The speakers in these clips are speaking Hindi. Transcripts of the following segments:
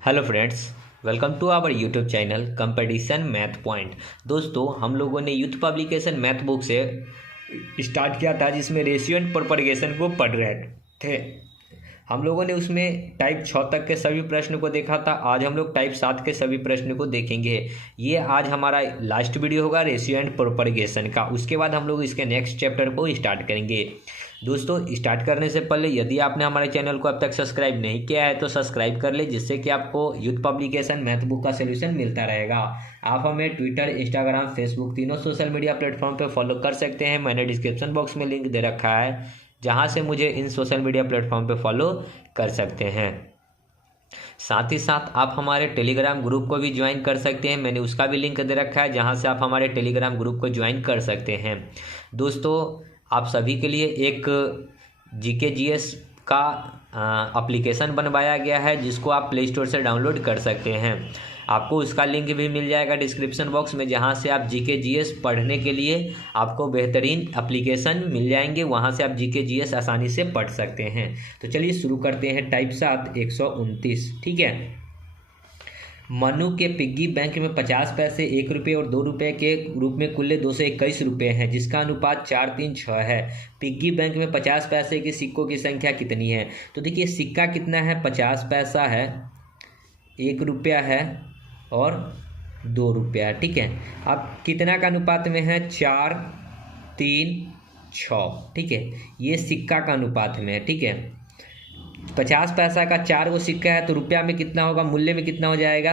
Hello friends, welcome to our YouTube channel competition math point. दोस्तों, हम लोगों ने यूथ पब्लिकेशन मैथ बुक से स्टार्ट किया था जिसमें रेशियो एंड प्रोपगेशन को पढ़ रहे थे। हम लोगों ने उसमें टाइप 6 तक के सभी प्रश्न को देखा था। आज हम लोग टाइप 7 के सभी प्रश्न को देखेंगे। ये आज हमारा लास्ट वीडियो होगा रेशियो एंड प्रोपगेशन का। उसके बाद हम लोग इसके नेक्स्ट चैप्टर को स्टार्ट करेंगे। दोस्तों, स्टार्ट करने से पहले यदि आपने हमारे चैनल को अब तक सब्सक्राइब नहीं किया है तो सब्सक्राइब कर ले, जिससे कि आपको यूथ पब्लिकेशन मैथ बुक का सोल्यूशन मिलता रहेगा। आप हमें ट्विटर, इंस्टाग्राम, फेसबुक तीनों सोशल मीडिया प्लेटफॉर्म पर फॉलो कर सकते हैं। मैंने डिस्क्रिप्शन बॉक्स में लिंक दे रखा है, जहां से मुझे इन सोशल मीडिया प्लेटफॉर्म पर फॉलो कर सकते हैं। साथ ही साथ आप हमारे टेलीग्राम ग्रुप को भी ज्वाइन कर सकते हैं। मैंने उसका भी लिंक दे रखा है, जहां से आप हमारे टेलीग्राम ग्रुप को ज्वाइन कर सकते हैं। दोस्तों, आप सभी के लिए एक GKGS का एप्लीकेशन बनवाया गया है, जिसको आप प्ले स्टोर से डाउनलोड कर सकते हैं। आपको उसका लिंक भी मिल जाएगा डिस्क्रिप्शन बॉक्स में, जहां से आप GKGS पढ़ने के लिए आपको बेहतरीन एप्लीकेशन मिल जाएंगे। वहां से आप GKGS आसानी से पढ़ सकते हैं। तो चलिए शुरू करते हैं। टाइप 7 129, ठीक है। मनु के पिग्गी बैंक में 50 पैसे, 1 रुपये और 2 रुपये के रूप में कुल 221 रुपये हैं, जिसका अनुपात 4-3-6 है। पिग्गी बैंक में 50 पैसे के सिक्कों की संख्या कितनी है? तो देखिए, सिक्का कितना है? 50 पैसा है, 1 रुपया है और 2 रुपया, ठीक है। अब कितना का अनुपात में है? 4-3-6, ठीक है। ये सिक्का का अनुपात में है, ठीक है। 50 पैसा का 4 वो सिक्का है, तो रुपया में कितना होगा? मूल्य में कितना हो जाएगा?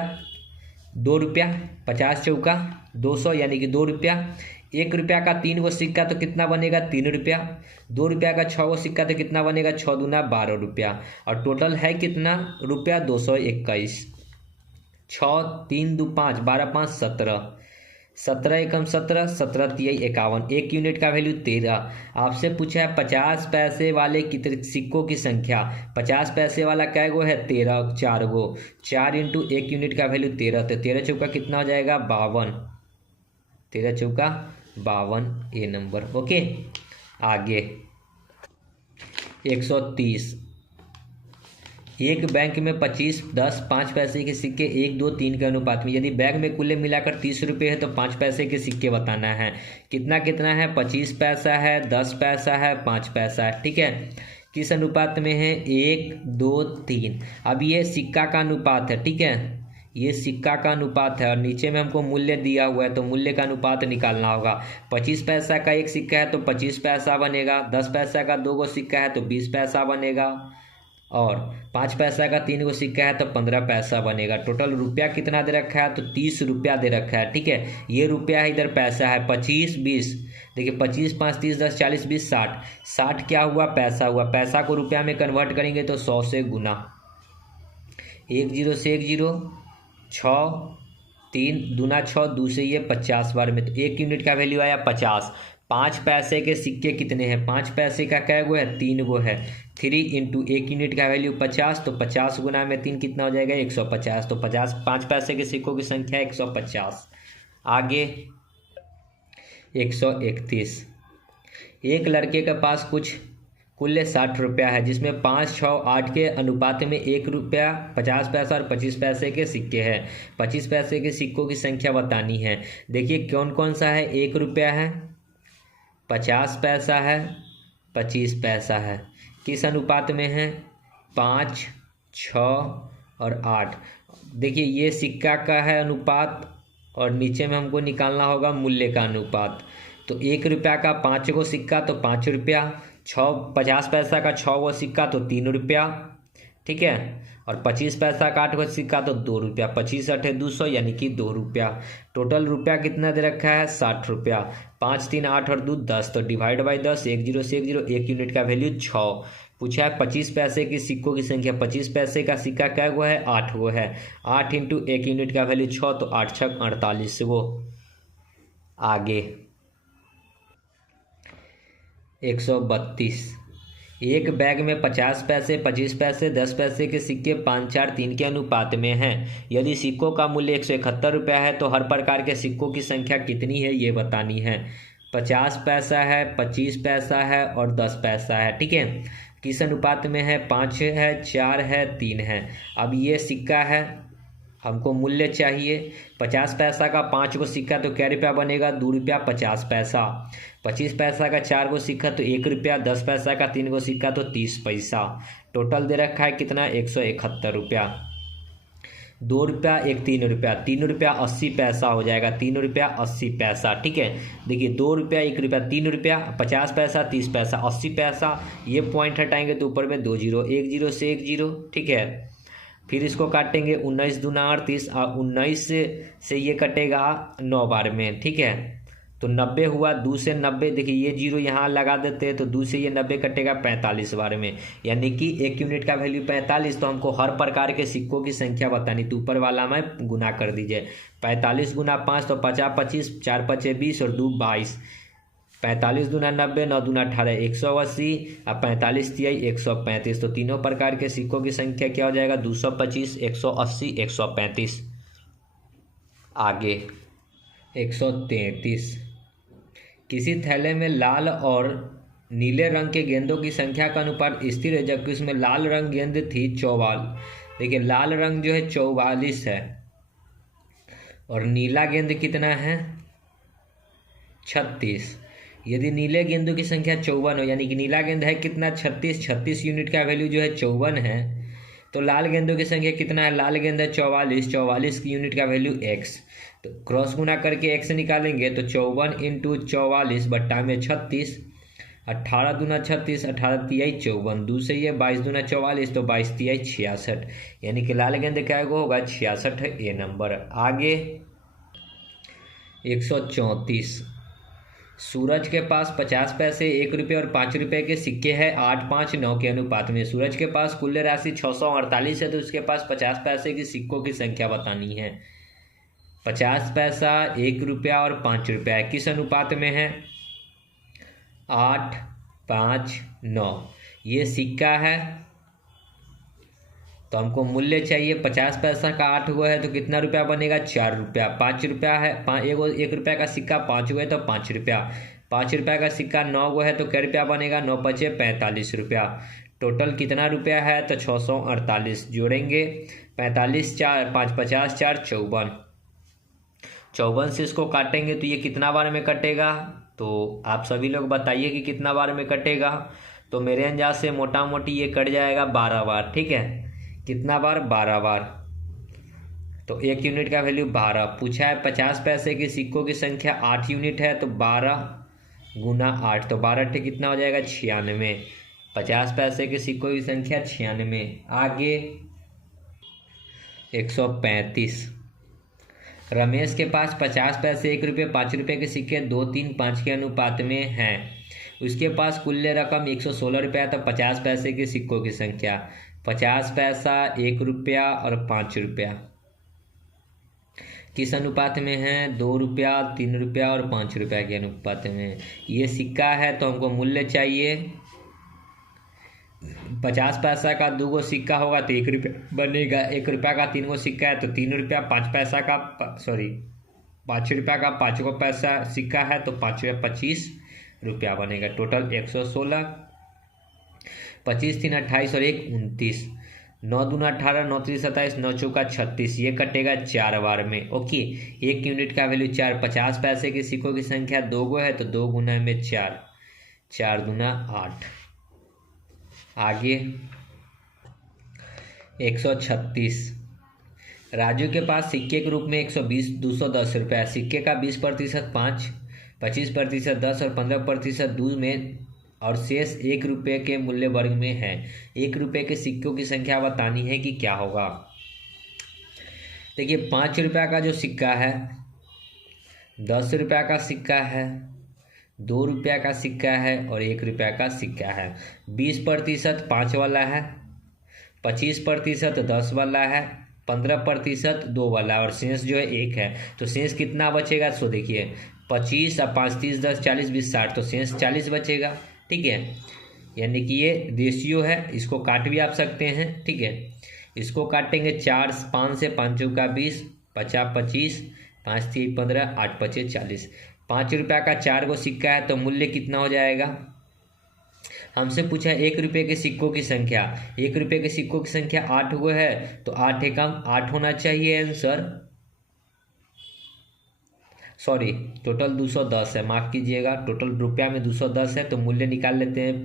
2 रुपया। 50 चौका 200, यानी कि 2 रुपया। 1 रुपया का 3 वो सिक्का तो कितना बनेगा? 3 रुपया। 2 रुपया का 6 वो सिक्का तो कितना बनेगा? 6 दूना 12 रुपया। और टोटल है कितना रुपया? 221। 6 3 2 5, 12 5 17, 17 एकम 17, 17 तिहाई 51। 1 यूनिट का वैल्यू 13। आपसे पूछा है 50 पैसे वाले कितने सिक्कों की संख्या। 50 पैसे वाला कै गो है? 13, 4 गो। 4 इंटू 1 यूनिट का वैल्यू 13, तो 13 चौका कितना हो जाएगा? 52। 13 चौका 52, ए नंबर। ओके, आगे 130। एक बैंक में 25, 10, 5 पैसे के सिक्के 1, 2, 3 के अनुपात में। यदि बैंक में कुल मिलाकर 30 रुपये है तो 5 पैसे के सिक्के बताना है। कितना कितना है? 25 पैसा है, 10 पैसा है, 5 पैसा है, ठीक है। किस अनुपात में है? 1, 2, 3। अब ये सिक्का का अनुपात है, ठीक है। ये सिक्का का अनुपात है और नीचे में हमको मूल्य दिया हुआ है, तो मूल्य का अनुपात निकालना होगा। 25 पैसा का 1 सिक्का है तो 25 पैसा बनेगा। 10 पैसा का 2 गो सिक्का है तो 20 पैसा बनेगा। और 5 पैसा का 3 गो सिक्का है तो 15 पैसा बनेगा। टोटल रुपया कितना दे रखा है? तो 30 रुपया दे रखा है, ठीक है। ये रुपया है, इधर पैसा है। 25, 20, देखिए 25, 5, 30, 10, 40, 20, 60। 60 क्या हुआ? पैसा हुआ। पैसा को रुपया में कन्वर्ट करेंगे तो 100 से गुना। 1 0 से 1 0, 6, 3 दूना 6, 2 से ये 50 बार में, तो 1 यूनिट का वैल्यू आया 50। 5 पैसे के सिक्के कितने हैं? 5 पैसे का कै गो है? 3 गो है। 3 इंटू 1 यूनिट का वैल्यू 50, तो 50 गुना में 3 कितना हो जाएगा? 150। तो 5 पैसे के सिक्कों की संख्या 150। आगे 131। एक लड़के के पास कुल 60 रुपया है, जिसमें 5, 6, 8 के अनुपात में 1 रुपया, 50 पैसा और 25 पैसे के सिक्के हैं। 25 पैसे के सिक्कों की संख्या बतानी है। देखिए कौन कौन सा है? 1 रुपया है, 50 पैसा है, 25 पैसा है। किस अनुपात में है? 5, 6 और 8। देखिए ये सिक्का का है अनुपात और नीचे में हमको निकालना होगा मूल्य का अनुपात। तो 1 रुपया का 5 गो सिक्का तो 5 रुपया, 50 पैसा का 6 गो सिक्का तो 3 रुपया, ठीक है। और 25 पैसा का 8 गो सिक्का तो 2 रुपया। 25 8 200, यानी कि 2 रुपया। टोटल रुपया कितना दे रखा है? 60 रुपया। 5 3 8 और 2 10, तो डिवाइड बाई 10। 1 0 से 1 0, 1 यूनिट का वैल्यू 6। पूछा है 25 पैसे के सिक्कों की संख्या। 25 पैसे का सिक्का क्या गो है? 8 गो है। 8 इंटू 1 यूनिट का वैल्यू 6, तो 8 6 48 गो। आगे 132। एक बैग में 50 पैसे, 25 पैसे, 10 पैसे के सिक्के 5 4 3 के अनुपात में हैं। यदि सिक्कों का मूल्य 171 रुपया है तो हर प्रकार के सिक्कों की संख्या कितनी है ये बतानी है। 50 पैसा है, 25 पैसा है और 10 पैसा है, ठीक है। किस अनुपात में है? 5 है, 4 है, 3 है। अब ये सिक्का है, हमको मूल्य चाहिए। 50 पैसा का 5 को सिक्का तो क्या रुपया बनेगा? 2 रुपया 50 पैसा। 25 पैसा का 4 को सिक्का तो 1 रुपया। 10 पैसा का 3 को सिक्का तो 30 पैसा। टोटल दे रखा है कितना? 171 रुपया। 2 रुपया, एक 3 रुपया, 3 रुपया 80 पैसा हो जाएगा। 3 रुपया 80 पैसा, ठीक है। देखिए 2 रुपया, 1 रुपया, 3 रुपया, 50 पैसा, 30 पैसा, 80 पैसा। ये पॉइंट हटाएंगे तो ऊपर में 2 जीरो, 1 जीरो से 1 जीरो, ठीक है। फिर इसको काटेंगे 19 दूना 38, 19 से ये कटेगा 9 बार में, ठीक है। तो 90 हुआ। 2 से 90, देखिए ये जीरो यहाँ लगा देते हैं तो 2 से ये 90 कटेगा 45 बार में, यानी कि 1 यूनिट का वैल्यू 45। तो हमको हर प्रकार के सिक्कों की संख्या बतानी, तो ऊपर वाला में गुना कर दीजिए। 45 गुना 5 तो 50 25, 4 पचे 20 और 2 22। 45 दूना 90, 9 दूना 18, 180। अब 45 तिहाई 135। तो तीनों प्रकार के सिक्कों की संख्या क्या हो जाएगा? 225, 180, 135। आगे 133। किसी थैले में लाल और नीले रंग के गेंदों की संख्या का अनुपात स्थिर है, जबकि उसमें लाल रंग गेंद थी 44। देखिए लाल रंग जो है 44 है और नीला गेंद कितना है? 36। यदि नीले गेंदों की संख्या 54 हो, यानी कि नीला गेंद है कितना? 36। 36 यूनिट का वैल्यू जो है 54 है, तो लाल गेंदों की संख्या कितना है? लाल गेंद है 44। 44 की यूनिट का वैल्यू x, तो क्रॉस गुना करके x निकालेंगे तो 54 इंटू 44 बट्टा में 36। 18 दूना 36, 18 तिहाई 54। 2 से ये 22 दूना 44 तो 22 तिहाई 66, यानी कि लाल गेंद क्या होगा? 66 है ए नंबर। आगे 134। सूरज के पास 50 पैसे, 1 रुपये और 5 रुपये के सिक्के हैं 8, 5, 9 के अनुपात में। सूरज के पास कुल राशि 648 है, तो उसके पास 50 पैसे की सिक्कों की संख्या बतानी है। 50 पैसा, 1 रुपया और 5 रुपया किस अनुपात में है? 8, 5, 9। ये सिक्का है तो हमको मूल्य चाहिए। 50 पैसा का 8 हुआ है तो कितना रुपया बनेगा? 4 रुपया। 5 रुपया है, 1 रुपया का सिक्का 5 हुआ है तो 5 रुपया। 5 रुपया का सिक्का 9 हुआ है तो क्या रुपया बनेगा? 9 पचे 45 रुपया। टोटल कितना रुपया है? तो 648। जोड़ेंगे 45, 4, 5 50, 4 54। 54 से इसको काटेंगे तो ये कितना बार में कटेगा? तो आप सभी लोग बताइए कि कितना बार में कटेगा। तो मेरे अंदाज से मोटा मोटी ये कट जाएगा 12 बार, ठीक है। कितना बार? 12 बार। तो 1 यूनिट का वैल्यू 12। पूछा है 50 पैसे के सिक्कों की संख्या 8 यूनिट है, तो 12 गुना 8 तो 12 टे कितना हो जाएगा? 96। 50 पैसे के सिक्कों की संख्या 96। आगे 135। रमेश के पास 50 पैसे, 1 रुपये, 5 रुपये के सिक्के 2, 3, 5 के अनुपात में हैं। उसके पास कुल रकम 116 रुपया, तो 50 पैसे के सिक्कों की संख्या 50 पैसा, 1 रुपया और 5 रुपया किस अनुपात में है? 2 रुपया, 3 रुपया और 5 रुपया के अनुपात में। ये सिक्का है तो हमको मूल्य चाहिए। 50 पैसा का 2 गो सिक्का होगा तो 1 रुपया बनेगा। 1 रुपया का 3 गो सिक्का है तो 3 रुपया। 5 पैसा का 5 रुपया का 5 गो पैसा सिक्का है तो 5 रुपया 25 रुपया बनेगा। टोटल 116। 25 3 28 और 1 29। 9 दूना 18, 9 3 27, 9 चौका 36। ये कटेगा 4 बार में। ओके, 1 यूनिट का वैल्यू 4। 50 पैसे के सिक्कों की संख्या 2 गो है तो 2 गुना में 4, 4 दूना 8। आगे 136। राजू के पास सिक्के के रूप में 120 210 रुपया। सिक्के का 20% 5, 25% 10 और 15% 2 में और शेष 1 रुपये के मूल्य वर्ग में है। 1 रुपये के सिक्कों की संख्या बतानी है कि क्या होगा। देखिए 5 रुपया का जो सिक्का है, 10 रुपया का सिक्का है, 2 रुपया का सिक्का है और 1 रुपया का सिक्का है। 20% 5 वाला है, 25% 10 वाला है, 15% 2 वाला है और शेष जो है 1 है। तो शेष कितना बचेगा? सो देखिए 25 और 5 30 10 40 20 60, तो शेष 40 बचेगा, ठीक है। यानी कि ये रेशियो है, इसको काट भी आप सकते हैं, ठीक है। इसको काटेंगे 4 5 से 5 चौका 20, 50 25, 5 3 15, 8 5 40। 5 रुपया का 4 गो सिक्का है तो मूल्य कितना हो जाएगा? हमसे पूछा 1 रुपये के सिक्कों की संख्या। 1 रुपये के सिक्कों की संख्या 8 गो है, तो 8 एकम 8 होना चाहिए आंसर। सॉरी, टोटल 210 है, माफ़ कीजिएगा, टोटल रुपया में 210 है। तो मूल्य निकाल लेते हैं।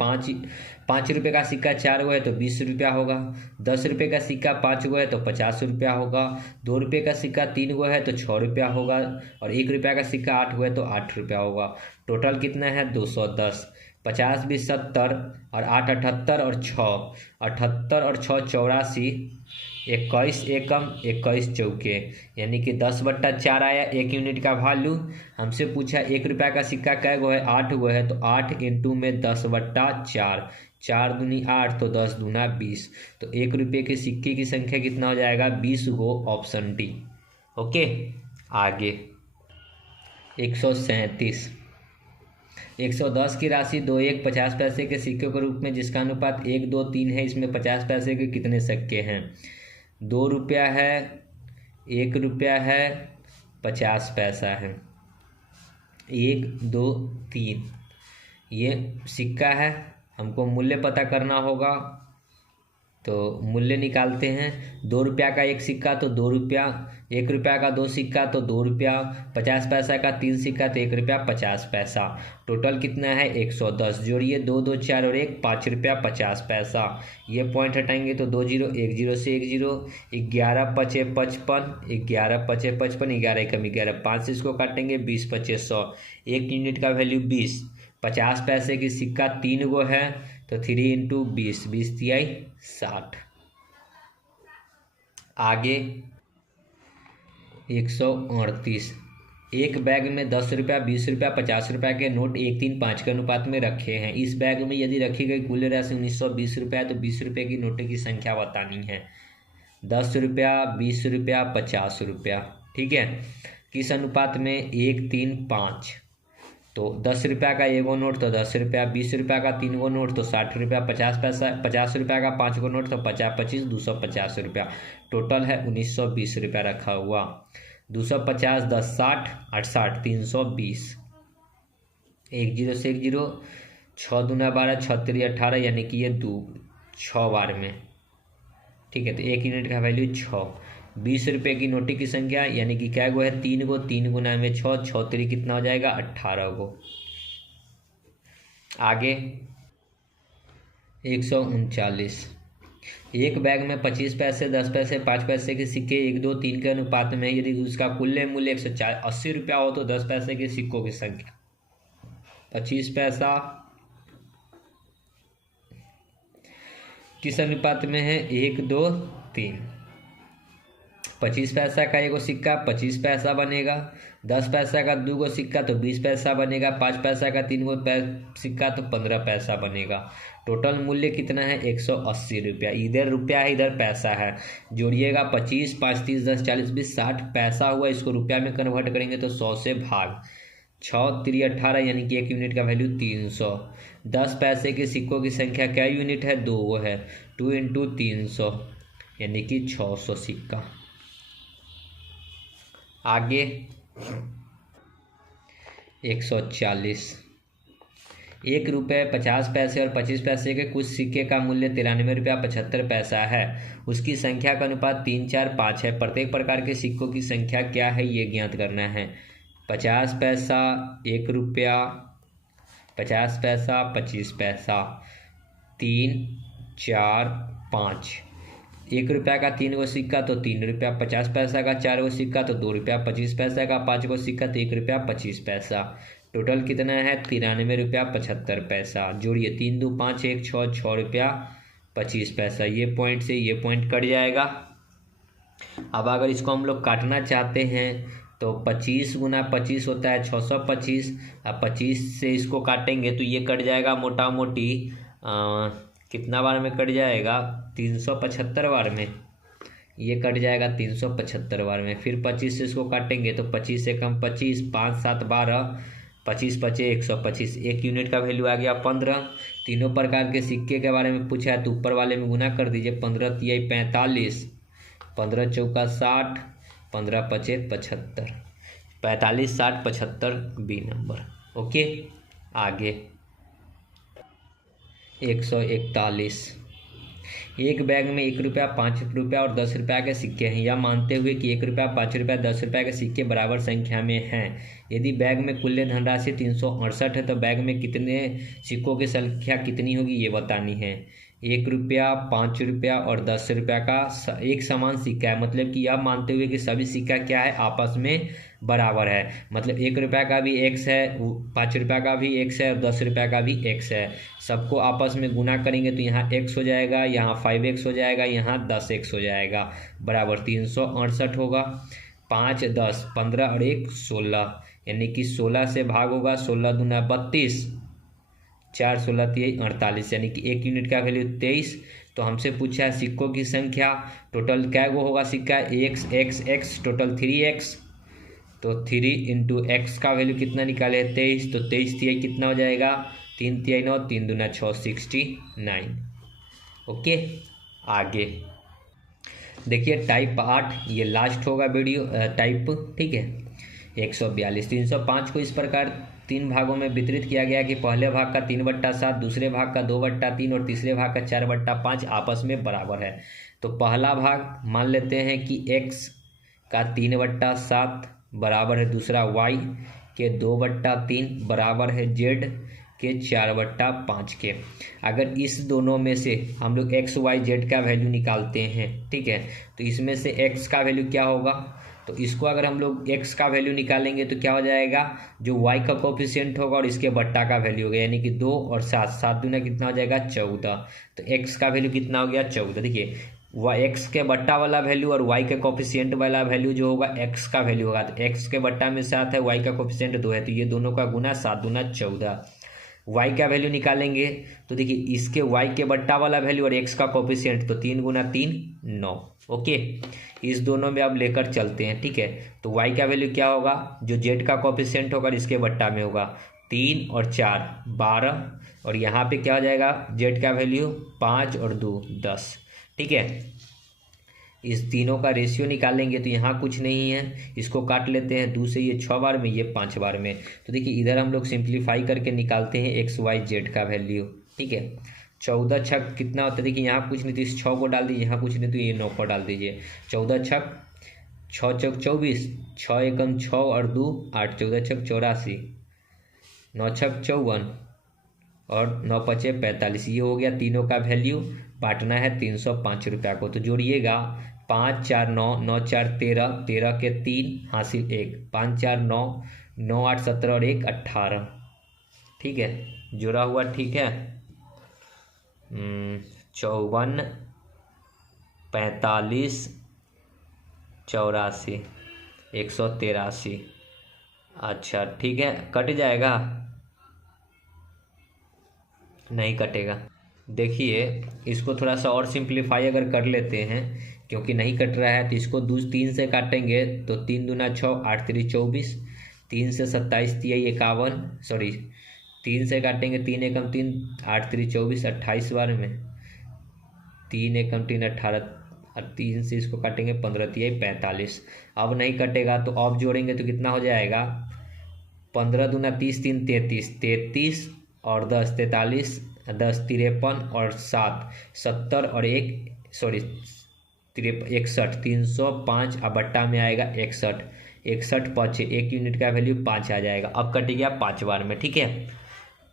5 रुपये का सिक्का 4 गो है तो 20 रुपया होगा। 10 रुपये का सिक्का 5 गो है तो 50 रुपया होगा। 2 रुपये का सिक्का 3 गो है तो 6 रुपया होगा। और 1 रुपया का सिक्का 8 गो है तो 8 रुपया होगा। टोटल कितना है? 210। 50 20 70 और 8 78 और 6 78 और 6 84। 21 एकम 21 चौके, यानी कि 10/4 आया 1 यूनिट का वैल्यू। हमसे पूछा 1 रुपया का सिक्का कै गो है? 8 गो है, तो 8 इंटू में 10/4, 4 दूनी 8 तो 10 दूना 20। तो 1 रुपये के सिक्के की संख्या कितना हो जाएगा? 20 गो, ऑप्शन डी। ओके, आगे 137। 110 की राशि 2 1 50 पैसे के सिक्के के रूप में जिसका अनुपात 1 2 3 है, इसमें 50 पैसे के कितने सिक्के हैं? 2 रुपया है, 1 रुपया है, 50 पैसा है। 1 2 3 ये सिक्का है। हमको मूल्य पता करना होगा, तो मूल्य निकालते हैं। 2 रुपया का 1 सिक्का तो 2 रुपया, 1 रुपया का 2 सिक्का तो 2 रुपया, 50 पैसा का 3 सिक्का तो 1 रुपया 50 पैसा। टोटल कितना है? 110। जोड़िए 2 2 4 और 1, 5 रुपया 50 पैसा। ये पॉइंट हटाएंगे तो 2 0, 1 0 से 1 0, 11 5 55, 11 5 55, 11 एकम 11, 5 से इसको काटेंगे, 20 5 100। 1 यूनिट का वैल्यू 20। 50 पैसे की सिक्का 3 गो है, तो 3 इंटू 20, 20 तिहाई 60। आगे 138। एक बैग में 10 रुपया, 20 रुपया, 50 रुपया के नोट 1 3 5 के अनुपात में रखे हैं। इस बैग में यदि रखी गई कुल राशि 1920 रुपया है, तो 20 रुपये की नोटों की संख्या बतानी है। 10 रुपया, 20 रुपया, 50 रुपया, ठीक है। किस अनुपात में? 1 3 5। तो 10 रुपया का 1 गो नोट तो 10 रुपया, 20 रुपया का 3 गो नोट तो 60 रुपया, 50 पैसा 50 रुपया का 5 गो नोट तो 50 25 250 रुपया। टोटल है 1920 रुपया रखा हुआ। 250 10 60 8 60 320। 1 0 से 1 0, 6 दूना 12, 6 3 18, यानी कि ये 6 बार में, ठीक है। तो 1 यूनिट का वैल्यू 6। 20 रुपये की नोटी की संख्या, यानी कि क्या गो है? 3 गो, 3 गुना में 6, 6 3 कितना हो जाएगा? 18 गो। आगे 139। एक बैग में 25 पैसे, 10 पैसे, 5 पैसे के सिक्के 1 2 3 के अनुपात में यदि उसका कुल मूल्य 180 रुपया हो, तो 10 पैसे के सिक्कों की संख्या 25 पैसा किस अनुपात में है? 1 2 3। 25 पैसा का 1 गो सिक्का 25 पैसा बनेगा। 10 पैसा का 2 गो सिक्का तो 20 पैसा बनेगा। 5 पैसा का 3 गो सिक्का तो 15 पैसा बनेगा। टोटल मूल्य कितना है? 180 रुपया। इधर रुपया है, इधर पैसा है। जोड़िएगा 25 5 30 10 40 20 60 पैसा हुआ। इसको रुपया में कन्वर्ट करेंगे तो 100 से भाग, 6 3 18, यानी कि 1 यूनिट का वैल्यू 300। 10 पैसे के सिक्कों की संख्या क्या यूनिट है? 2 है, 2 इंटू 300, यानी कि 600 सिक्का। आगे 140। 1 रुपये 50 पैसे और 25 पैसे के कुछ सिक्के का मूल्य 93 रुपया 75 पैसा है। उसकी संख्या का अनुपात 3 4 5 है। प्रत्येक प्रकार के सिक्कों की संख्या क्या है, ये ज्ञात करना है। 50 पैसा 1 रुपया, 50 पैसा 25 पैसा, 3 4 5। 1 रुपया का 3 गो सिक्का तो 3 रुपया, 50 पैसा का 4 गो सिक्का तो 2 रुपया, 25 पैसा का 5 गो सिक्का तो 1 रुपया 25 पैसा। टोटल कितना है? 93 रुपया 75 पैसा। जोड़िए 3 2 5 1 6, 6 रुपया 25 पैसा। ये पॉइंट से ये पॉइंट कट जाएगा। अब अगर इसको हम लोग काटना चाहते हैं तो 25 गुना 25 होता है 625। अब 25 से इसको काटेंगे तो ये कट जाएगा मोटा मोटी कितना बार में कट जाएगा? 375 बार में ये कट जाएगा, 375 बार में। फिर 25 से इसको काटेंगे तो 25 से कम 25, 5 7 12, 25 25 125। 1 यूनिट का वैल्यू आ गया 15। तीनों प्रकार के सिक्के के बारे में पूछा है तो ऊपर वाले में गुना कर दीजिए। 15 तिहाई 45, 15 चौका 60, 15 पचे 75, 45 60 75 बी नंबर। ओके, आगे 141। एक बैग में 1 रुपया, 5 रुपया और 10 रुपया के सिक्के हैं। यह मानते हुए कि 1 रुपया, 5 रुपया, 10 रुपया के सिक्के बराबर संख्या में हैं। यदि बैग में कुल धनराशि 368 है तो बैग में कितने सिक्कों की संख्या कितनी होगी ये बतानी है। 1 रुपया, 5 रुपया और 10 रुपया का एक समान सिक्का है, मतलब कि यह मानते हुए कि सभी सिक्का क्या है, आपस में बराबर है। मतलब 1 रुपया का भी x है, 5 रुपया का भी x है और 10 रुपया का भी x है। सबको आपस में गुना करेंगे तो यहाँ x हो जाएगा, यहाँ 5x हो जाएगा, यहाँ 10x हो जाएगा, बराबर 368 होगा। 5, 10, 15 और 1, 16, यानी कि 16 से भाग होगा, 16 दूना 32, 4, 16, 23, 48, यानी कि 1 यूनिट का वैल्यू 23। तो हमसे पूछा है सिक्कों की संख्या, टोटल क्या वो होगा सिक्का, x, टोटल 3x। तो 3 इंटू एक्स का वैल्यू कितना निकाले, 23। तो 23 तिहाई कितना हो जाएगा, 3 तिहाई 9, 3 दूना 6, 69। ओके, आगे देखिए टाइप 8, ये लास्ट होगा वीडियो टाइप, ठीक है। 142, 305 को इस प्रकार 3 भागों में वितरित किया गया कि पहले भाग का 3/7, दूसरे भाग का 2/3 और तीसरे भाग का 4/5 आपस में बराबर है। तो पहला भाग मान लेते हैं कि x का 3/7 बराबर है, दूसरा y के 2/3 बराबर है z के 4/5 के। अगर इस दोनों में से हम लोग x, y, z का वैल्यू निकालते हैं, ठीक है, तो इसमें से x का वैल्यू क्या होगा, तो इसको अगर हम लोग x का वैल्यू निकालेंगे तो क्या हो जाएगा, जो y का कोफिशिएंट होगा और इसके बट्टा का वैल्यू होगा, यानी कि 2 और 7, 7 दूना कितना हो जाएगा, 14। तो x का वैल्यू कितना हो गया, 14। देखिए x के बट्टा वाला वैल्यू और y के कोफिशिएंट वाला वैल्यू जो होगा x का वैल्यू होगा। तो x के बट्टा में 7 है, y का कोफिशिएंट 2 है, तो ये दोनों का गुना, 7 दूना 14। y का वैल्यू निकालेंगे तो देखिए इसके y के बट्टा वाला वैल्यू और x का कोफिशिएंट, तो 3 गुना 3, 9। ओके, इस दोनों में अब लेकर चलते हैं, ठीक है। तो y का वैल्यू क्या होगा, जो z का कोफिशिएंट होगा इसके बट्टा में होगा, 3 और 4, 12, और यहाँ पे क्या हो जाएगा, z का वैल्यू 5 और 2, 10, ठीक है। इस तीनों का रेशियो निकालेंगे तो यहाँ कुछ नहीं है, इसको काट लेते हैं, 2 से ये 6 बार में, ये 5 बार में। तो देखिए इधर हम लोग सिंप्लीफाई करके निकालते हैं x, y, z का वैल्यू, ठीक है। 14 छक कितना होता है, देखिए यहाँ कुछ नहीं तो इस 6 को डाल दीजिए, यहाँ कुछ नहीं तो ये 9 को डाल दीजिए। 14 छक 6 चौक 24, 6 एकम 6 और 2 8, 14 छक 84, 9 छक 54 और 9 पचे 45। ये हो गया तीनों का वैल्यू। बांटना है 305 रुपया को, तो जोड़िएगा 5, 4, 9, 9, 4, 13, 13 के 3 हासिल 1, 5, 4, 9, 9, 8, 17 और 1, 18, ठीक है। जुड़ा हुआ, ठीक है। 54, 45, 84, 183। अच्छा ठीक है, कट जाएगा, नहीं कटेगा। देखिए इसको थोड़ा सा और सिंप्लीफाई अगर कर लेते हैं, क्योंकि नहीं कट रहा है, तो इसको 3 से काटेंगे तो 3 दूना 6, 8 3 24, 3 से 27 तिहाई 51, सॉरी 3 से काटेंगे, 3 एकम 3, 8 3 24, 28 बार में, 3 एकम 3 18, और 3 से इसको काटेंगे 15 तिहाई 45। अब नहीं कटेगा तो अब जोड़ेंगे तो कितना हो जाएगा, 15 दूना 30, 3 33, 33 और 10 43, 10 53 और 7 70 और 1 सॉरी 61, 305 अब बट्टा में आएगा 61, 61 5, 1 यूनिट का वैल्यू 5 आ जाएगा। अब कट गया 5 बार में, ठीक है।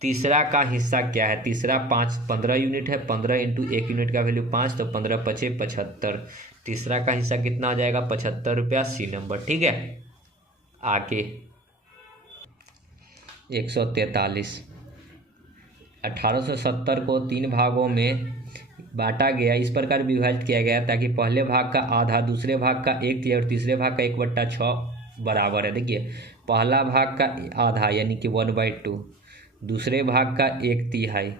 तीसरा का हिस्सा क्या है, तीसरा 15 यूनिट है, 15 इंटू 1 यूनिट का वैल्यू 5, तो 15 पचे 75। तीसरा का हिस्सा कितना हो जाएगा, 75 रुपया, सी नंबर, ठीक है। आगे 143, 1870 को 3 भागों में बांटा गया, इस प्रकार विभाजित किया गया ताकि पहले भाग का आधा, दूसरे भाग का 1 तिहाई और तीसरे भाग का 1/6 बराबर है। देखिए पहला भाग का आधा यानी कि 1/2, दूसरे भाग का 1 तिहाई,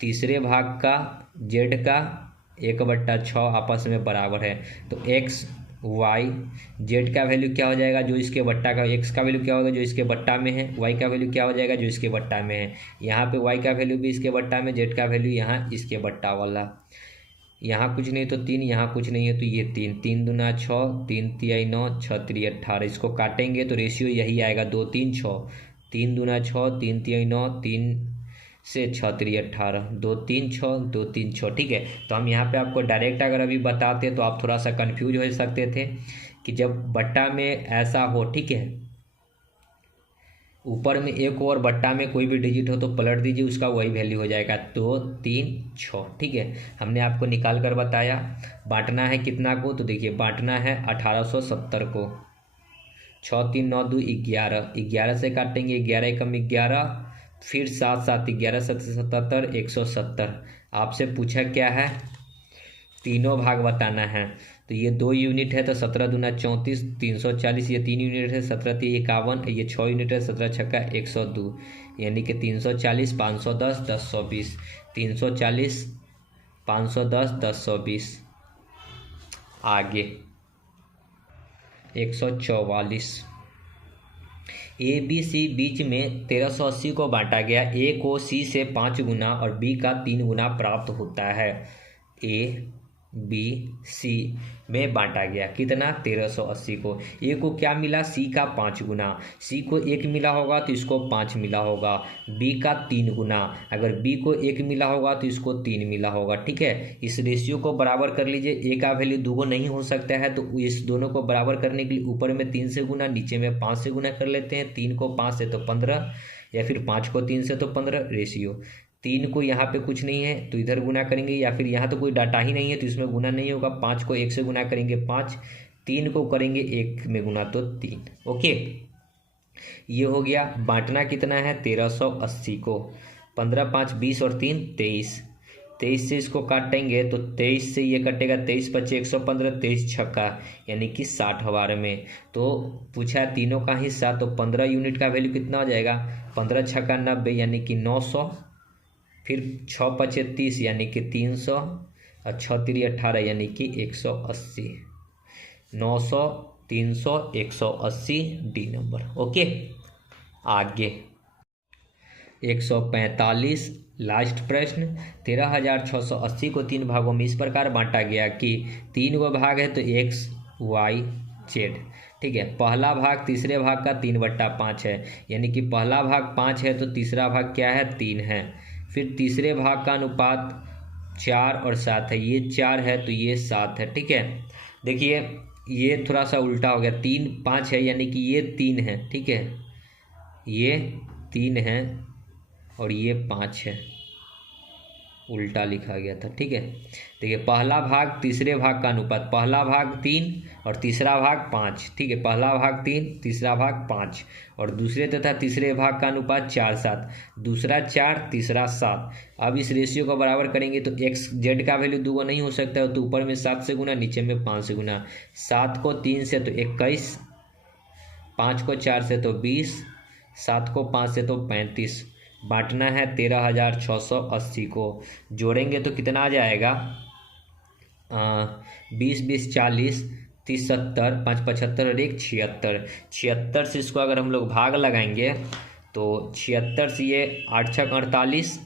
तीसरे भाग का z का 1/6 आपस में बराबर है। तो x, y, z का वैल्यू क्या हो जाएगा, जो इसके बट्टा का, x का वैल्यू क्या होगा जो इसके बट्टा में है, y का वैल्यू क्या हो जाएगा जो इसके बट्टा में है, यहाँ पे y का वैल्यू भी इसके बट्टा में, z का वैल्यू यहाँ इसके बट्टा वाला, यहाँ कुछ नहीं तो 3, यहाँ कुछ नहीं है तो ये 3, 3 दूना 6, 3 तिहाई 9, 6 3 18। इसको काटेंगे तो रेशियो यही आएगा, 2 3 6, 3 दूना 6, 3 तिहाई 9, 3 से 6 3 18, 2 3 6, 2 3 6। ठीक है, तो हम यहाँ पे आपको डायरेक्ट अगर अभी बताते तो आप थोड़ा सा कंफ्यूज हो सकते थे कि जब बट्टा में ऐसा हो, ठीक है, ऊपर में एक और बट्टा में कोई भी डिजिट हो तो पलट दीजिए, उसका वही वैल्यू हो जाएगा 2 3 6। ठीक है, हमने आपको निकाल कर बताया। बांटना है कितना को, तो देखिए बांटना है 1870 को। 6 3 9 2 11, 11 से काटेंगे, 11 एकम 11, फिर 7 7 11 7 77 170। आपसे पूछा क्या है, तीनों भाग बताना है। तो ये 2 यूनिट है तो 17 दूना 34, 340। ये 3 यूनिट है, 17 3 51। ये 6 यूनिट है, 17 छक्का 102, यानी कि 340 510 10 120। 340 510 10 120। आगे 144। ए बी सी बीच में 1380 को बांटा गया। ए को सी से 5 गुना और बी का 3 गुना प्राप्त होता है। ए बी सी में बांटा गया कितना, 1380 को। ए को क्या मिला, सी का 5 गुना। सी को 1 मिला होगा तो इसको 5 मिला होगा। बी का 3 गुना, अगर बी को 1 मिला होगा तो इसको 3 मिला होगा। ठीक है, इस रेशियो को बराबर कर लीजिए। ए का वैल्यू दुगो नहीं हो सकता है, तो इस दोनों को बराबर करने के लिए ऊपर में 3 से गुना, नीचे में 5 से गुना कर लेते हैं। 3 को 5 से तो 15, या फिर 5 को 3 से तो 15। रेशियो 3 को यहाँ पे कुछ नहीं है तो इधर गुना करेंगे, या फिर यहाँ तो कोई डाटा ही नहीं है तो इसमें गुना नहीं होगा। 5 को 1 से गुना करेंगे 5, 3 को करेंगे 1 में गुना तो 3। ओके, ये हो गया। बांटना कितना है, 1380 को। 15 5 20 और 3 23। 23 से इसको काटेंगे तो 23 से ये कटेगा, 23 25 115, 23 छक्का यानी कि 60 बार में। तो पूछा तीनों का हिस्सा, तो 15 यूनिट का वैल्यू कितना हो जाएगा, 15 छक्का 90 यानी कि 900, फिर 6 5 30 यानी कि 300, और 6 3 18 यानी कि 180। 900 300 180 डी नंबर। ओके, आगे 145 लास्ट प्रश्न। 13,680 को 3 भागों में इस प्रकार बांटा गया कि 3 गो भाग है तो एक्स वाई जेड। ठीक है, पहला भाग तीसरे भाग का 3/5 है, यानी कि पहला भाग 5 है तो तीसरा भाग क्या है, 3 है। फिर तीसरे भाग का अनुपात 4 और 7 है, ये 4 है तो ये 7 है। ठीक है, देखिए ये थोड़ा सा उल्टा हो गया, 3 5 है यानी कि ये 3 है। ठीक है, ये 3 है और ये 5 है, उल्टा लिखा गया था। ठीक है, देखिए पहला भाग तीसरे भाग का अनुपात, पहला भाग 3 और तीसरा भाग 5। ठीक है, पहला भाग 3 तीसरा भाग 5, और दूसरे तथा तीसरे भाग का अनुपात 4 7, दूसरा 4 तीसरा 7। अब इस रेशियो को बराबर करेंगे तो एक्स जेड का वैल्यू दुगो नहीं हो सकता है, तो ऊपर में 7 से गुना, नीचे में 5 से गुना। 7 को 3 से तो 21, 5 को 4 से तो 20, 7 को 5 से तो 35। बांटना है 13,680 को। जोड़ेंगे तो कितना आ जाएगा, 20 20 40, 30 70, 5 75 और 1 76। 76 से इसको अगर हम लोग भाग लगाएंगे तो 76 से ये 8 छक 48,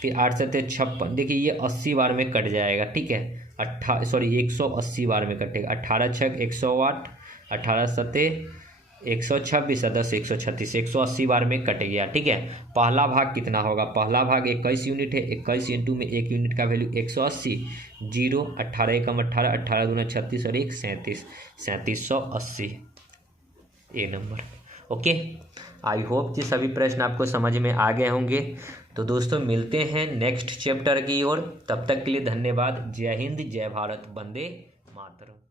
फिर 8 7 56। देखिए ये 80 बार में कट जाएगा। ठीक है, 180 बार में कटेगा। 18 छक 108, 18 7 126 और 10 136, 180 बार में कट गया। ठीक है, पहला भाग कितना होगा, पहला भाग 21 यूनिट है, 21 इंटू में 1 यूनिट का वैल्यू 180, 0 18 एकम 18, 18 दूना 36 और 1 37, 3780 ए नंबर। ओके, आई होप कि सभी प्रश्न आपको समझ में आ गए होंगे। तो दोस्तों मिलते हैं नेक्स्ट चैप्टर की ओर, तब तक के लिए धन्यवाद। जय हिंद, जय भारत, वंदे मातरम।